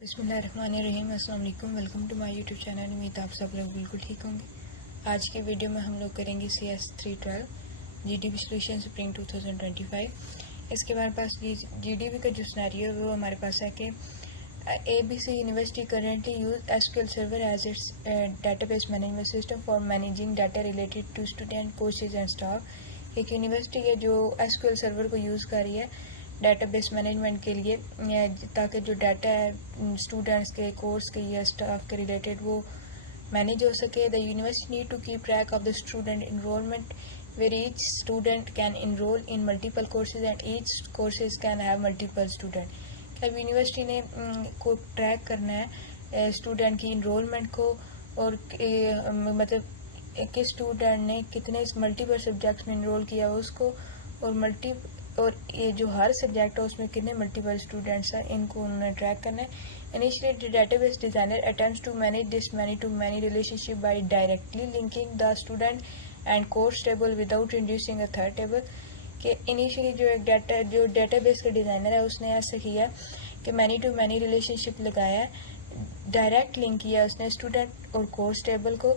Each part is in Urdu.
بسم اللہ الرحمن الرحیم. السلام علیکم. Welcome to my YouTube channel. امید آپ سب لوگ بالکل ٹھیک ہوں گے. آج کی ویڈیو میں ہم لوگ کریں گے CS312 GDB سولوشن سپرنگ 2025. اس کے ہمارے پاس GDB کا جو سنیریو ہے وہ ہمارے پاس ہے کہ ABC university currently use SQL server as its database management system for managing data related to student courses and staff. ایک یونیورسٹی ہے جو SQL سرور کو یوز کر رہی ہے ڈیٹا بیس مینجمنٹ کے لیے، تاکہ جو ڈیٹا ہے اسٹوڈنٹس کے کورس کے یا اسٹاف کے ریلیٹڈ وہ مینیج ہو سکے. The university need to keep track of the student enrollment where each student can enroll in multiple courses and each courses can have multiple student. اب یونیورسٹی نے کو ٹریک کرنا ہے اسٹوڈنٹ کی انرولمنٹ کو، اور مطلب کہ اسٹوڈنٹ نے کتنے ملٹیپل سبجیکٹس میں انرول کیا اس کو، اور یہ جو ہر سبجیکٹ ہے اس میں کتنے ملٹیپل اسٹوڈنٹس ہیں ان کو انہوں نے ٹریک کرنا ہے. Initially the database designer attempts to manage this many-to-many relationship by directly linking the student and course table without introducing a third table. کہ انیشلی جو ڈیٹا بیس کا ڈیزائنر ہے اس نے ایسا کیا کہ مینی ٹو مینی ریلیشن شپ لگایا ہے، ڈائریکٹ لنک کیا اس نے اسٹوڈنٹ اور کورس ٹیبل کو،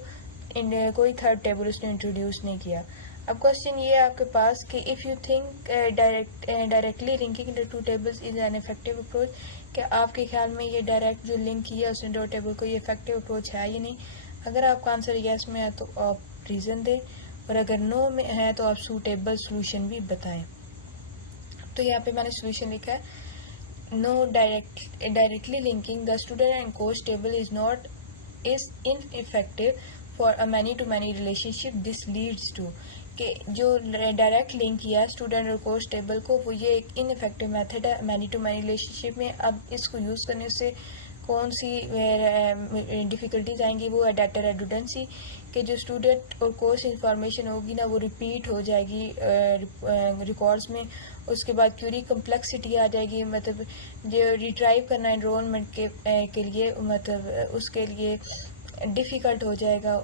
کوئی تھرڈ ٹیبل اس نے انٹروڈیوس نہیں کیا. اب کوشچن یہ ہے آپ کے پاس کہ if you think directly linking the two tables is an effective approach, کہ آپ کے خیال میں یہ ڈائریکٹ جو لنک کیا اس نے دو ٹیبل کو، یہ افیکٹو اپروچ ہے یا نہیں. اگر آپ کا آنسر یس میں ہے تو آپ ریزن دیں، اور اگر نو میں ہے تو آپ سوٹیبل سولوشن بھی بتائیں. تو یہاں پہ میں نے سولوشن لکھا ہے no directly linking the student and course table is ineffective for a many to many relationship. This leads to کہ جو ڈائریکٹ لنک کیا اسٹوڈنٹ اور کورس ٹیبل کو، وہ یہ ایک ان افیکٹو میتھڈ ہے many to many relationship میں. اب اس کو یوز کرنے سے کون سی ڈیفیکلٹیز آئیں گی؟ وہ ہے ڈیٹا ریڈنڈنسی، کہ جو اسٹوڈنٹ اور کورس انفارمیشن ہوگی نا وہ ریپیٹ ہو جائے گی ریکارڈز میں. اس کے بعد کیوری کمپلیکسٹی آ جائے گی، مطلب جو ریٹرائیو کرنا انرولمنٹ کے لیے، مطلب اس کے لیے ڈیفیکلٹ ہو جائے گا.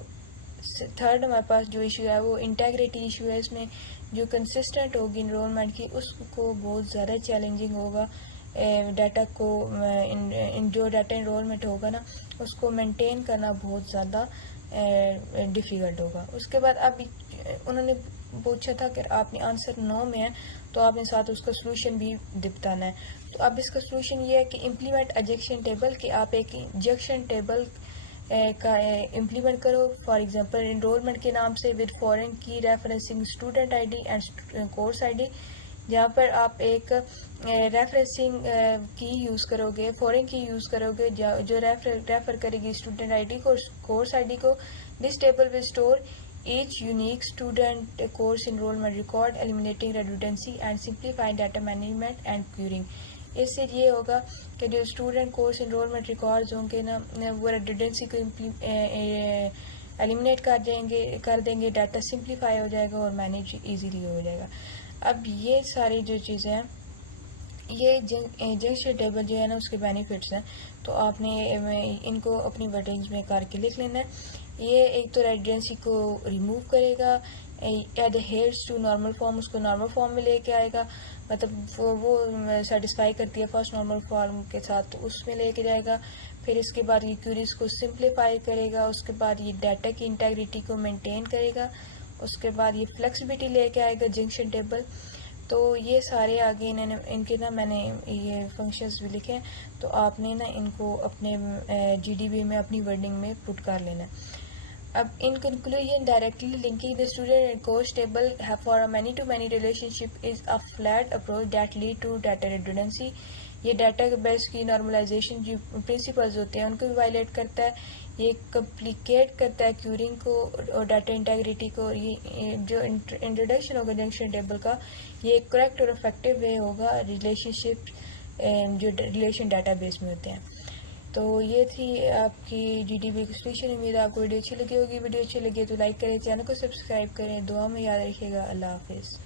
تھرڈ ہمارے پاس جو ایشو ہے وہ انٹیگریٹی ایشو ہے. اس میں جو کنسسٹنٹ ہوگی انرولمنٹ کی اس کو بہت زیادہ چیلنجنگ ہوگا. ڈیٹا کو جو ڈیٹا انرولمنٹ ہوگا نا اس کو مینٹین کرنا بہت زیادہ ڈیفیکلٹ ہوگا. اس کے بعد اب انہوں نے پوچھا تھا کہ آپ نے آنسر نو میں ہے تو آپ نے ساتھ اس کا سولوشن بھی بتانا ہے. تو اب اس کا سولوشن یہ ہے کہ امپلیمنٹ اجیکشن ٹیبل، کہ آپ ایک انجیکشن ٹیبل کا امپلیمنٹ کرو. فار ایگزامپل انرولمنٹ کے نام سے ود فورن کی referencing student ID D and course ID D, جہاں پر آپ ایک ریفرنسنگ کی یوز کرو گے، فورن کی یوز کرو گے جو ریفر کرے گی اسٹوڈنٹ آئی ڈی کو، کورس آئی ڈی کو. This table will store each unique student course enrollment record eliminating redundancy and simplifying data management and querying. اس سے یہ ہوگا کہ جو اسٹوڈنٹ کورس انرولمنٹ ریکارڈز ہوں گے نا وہ ریڈنڈنسی کو ایلیمینیٹ کر دیں گے، ڈیٹا سمپلیفائی ہو جائے گا اور مینیج ایزیلی ہو جائے گا. اب یہ ساری جو چیزیں ہیں، یہ جنکشن ٹیبل جو ہے نا اس کے بینیفٹس ہیں، تو آپ نے ان کو اپنی ورڈنگز میں کر کے لکھ لینا ہے. یہ ایک تو ریڈنڈنسی کو ریموو کرے گا، ایڈہیئرس ٹو نارمل فارم، اس کو نارمل فارم میں لے کے آئے گا، مطلب وہ سیٹسفائی کرتی ہے فرسٹ نارمل فارم کے ساتھ تو اس میں لے کے جائے گا. پھر اس کے بعد یہ کیوریز کو سمپلیفائی کرے گا، اس کے بعد یہ ڈیٹا کی انٹیگریٹی کو مینٹین کرے گا، اس کے بعد یہ فلیکسیبلٹی لے کے آئے گا جنکشن ٹیبل. تو یہ سارے آگے ان کے نا میں نے یہ فنکشنز بھی لکھے ہیں، تو آپ نے نا ان کو اپنے GDB میں اپنی ورڈنگ میں پٹ کر لینا ہے. اب in conclusion directly linking the student and course table for a many-to-many relationship is a flat approach that lead to data redundancy. یہ ڈیٹا بیس کی نارملائزیشن جو پرنسپلز ہوتے ہیں ان کو بھی وائلیٹ کرتا ہے، یہ کمپلیکیٹ کرتا ہے کیورنگ کو اور ڈیٹا انٹیگریٹی کو. یہ جو انٹروڈکشن ہوگا جنکشن ٹیبل کا، یہ کریکٹ اور افیکٹو وے ہوگا ریلیشن شپ جو ریلیشن ڈیٹا بیس میں ہوتے ہیں. تو یہ تھی آپ کی GDB کی سولوشن. امید آپ کو ویڈیو اچھی لگی ہوگی. ویڈیو اچھی لگی تو لائک کریں، چینل کو سبسکرائب کریں، دعا میں یاد رکھیے گا. اللہ حافظ.